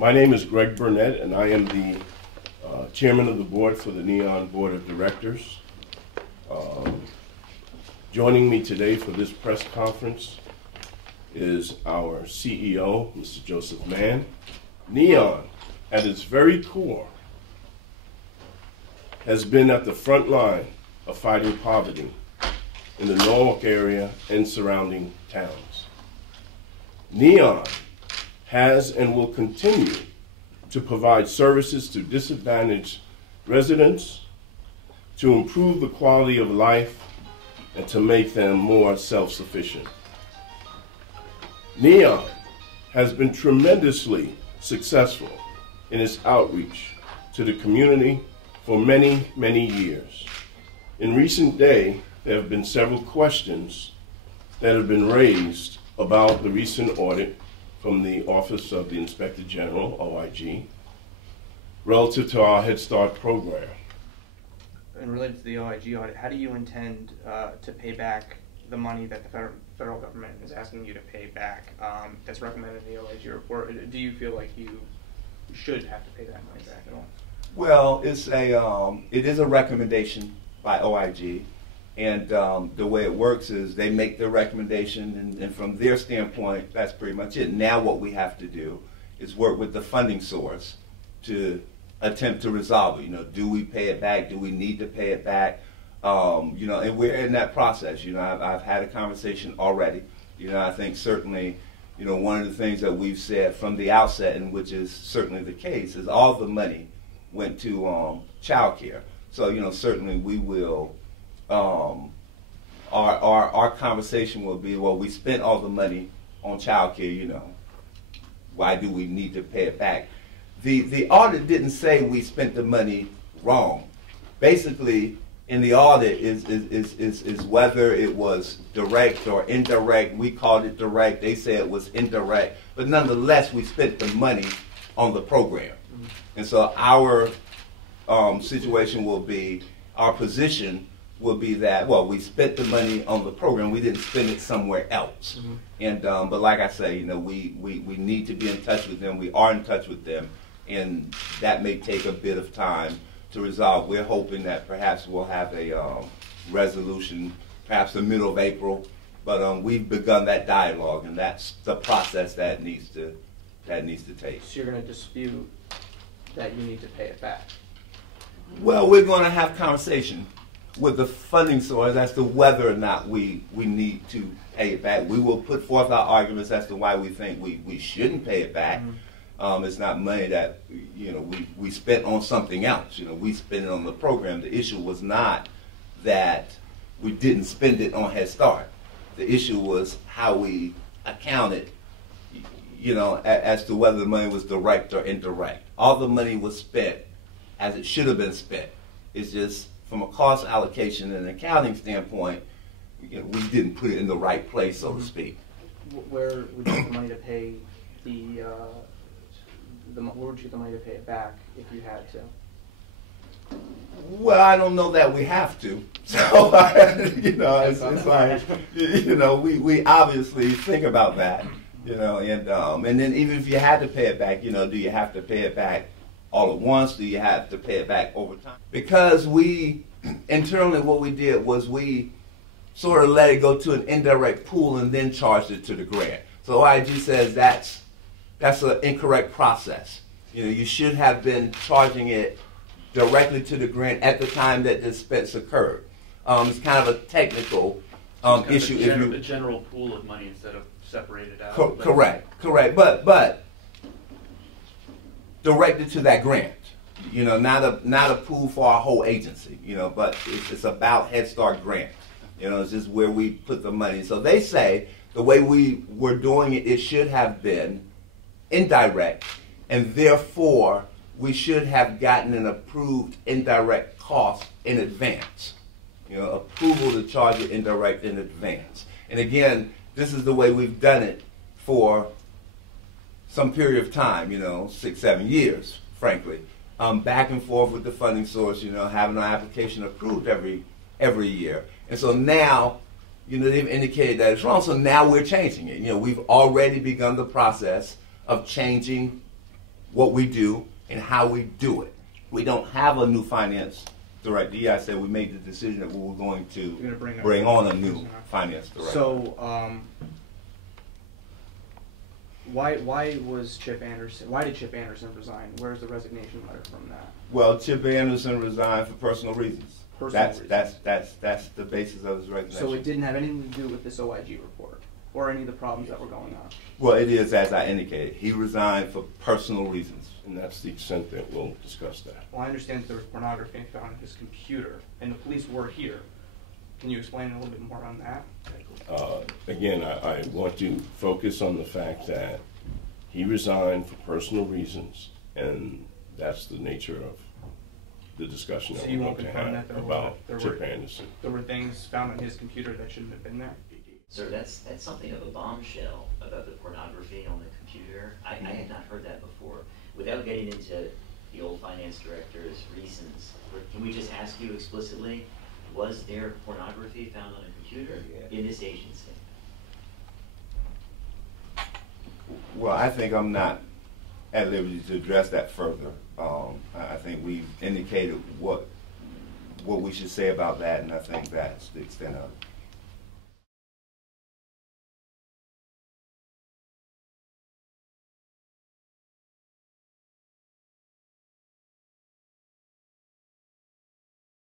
My name is Greg Burnett, and I am the chairman of the board for the Neon Board of Directors. Joining me today for this press conference is our CEO, Mr. Joseph Mann. Neon, at its very core, has been at the front line of fighting poverty in the Norwalk area and surrounding towns. Neon has and will continue to provide services to disadvantaged residents, to improve the quality of life, and to make them more self-sufficient. Neon has been tremendously successful in its outreach to the community for many, many years. In recent days, there have been several questions that have been raised about the recent audit from the Office of the Inspector General, OIG, relative to our Headstart program. And related to the OIG audit, how do you intend to pay back the money that the federal government is asking you to pay back that's recommended in the OIG report? Do you feel like you should have to pay that money back at all? Well, it is a recommendation by OIG, and the way it works is they make their recommendation, and from their standpoint, that's pretty much it. Now what we have to do is work with the funding source to attempt to resolve it. Do we pay it back? Do we need to pay it back? And we're in that process. I've had a conversation already. I think certainly, one of the things that we've said from the outset, and which is certainly the case, is all the money went to child care. So, certainly we will, our conversation will be, well, we spent all the money on child care, why do we need to pay it back? The audit didn't say we spent the money wrong. Basically, in the audit is whether it was direct or indirect. We called it direct. They said it was indirect. But nonetheless, we spent the money on the program. And so our situation will be, our position will be that, well, we spent the money on the program. We didn't spend it somewhere else. Mm-hmm. And but like I say, we need to be in touch with them. We are in touch with them. And that may take a bit of time to resolve. We're hoping that perhaps we'll have a resolution, perhaps the middle of April. But we've begun that dialogue, and that's the process that needs to take. So you're going to dispute that you need to pay it back? Well, we're going to have conversation with the funding source as to whether or not we need to pay it back. We will put forth our arguments as to why we think we shouldn't pay it back. Mm-hmm. It's not money that we spent on something else. We spent it on the program. The issue was not that we didn't spend it on Headstart. The issue was how we accounted, as to whether the money was direct or indirect. All the money was spent as it should have been spent. It's just from a cost allocation and accounting standpoint, we didn't put it in the right place, so to speak. Where would you get the money to pay where would you get the money to pay it back if you had to? Well, I don't know that we have to. So, it's like, we obviously think about that, and then even if you had to pay it back, do you have to pay it back all at once? Do you have to pay it back over time? Because internally what we did was we sort of let it go to an indirect pool and then charged it to the grant. So OIG says that's an incorrect process. You should have been charging it directly to the grant at the time that the expense occurred. It's kind of a technical issue. A general pool of money instead of separated out. Correct. But directed to that grant. Not a pool for our whole agency. But it's about Headstart grant. It's just where we put the money. So they say the way we were doing it, it should have been indirect, and therefore we should have gotten an approved indirect cost in advance. Approval to charge it indirect in advance. And again, this is the way we've done it for some period of time, 6, 7 years, frankly. Back and forth with the funding source, having our application approved every year. And so now, they've indicated that it's wrong, so now we're changing it. We've already begun the process of changing what we do and how we do it. We don't have a new finance director. Yeah, I said we made the decision that we were going to bring on a new finance director. So, why was Chip Anderson? Why did Chip Anderson resign? Where's the resignation letter from that? Well, Chip Anderson resigned for personal reasons. That's the basis of his resignation. So it didn't have anything to do with this OIG report or any of the problems that were going on? Well, it is, as I indicated. He resigned for personal reasons. And that's the extent that we'll discuss that. Well, I understand there was pornography found in his computer, and the police were here. Can you explain a little bit more on that? Again, I want to focus on the fact that he resigned for personal reasons, and that's the nature of the discussion that we're going to have about Chip Anderson. There were things found on his computer that shouldn't have been there? Sir, that's something of a bombshell about the pornography on the computer. I had not heard that before. Without getting into the old finance director's reasons, can we just ask you explicitly, was there pornography found on a computer in this agency? Well, I think I'm not at liberty to address that further. I think we've indicated what we should say about that, and I think that's the extent of it.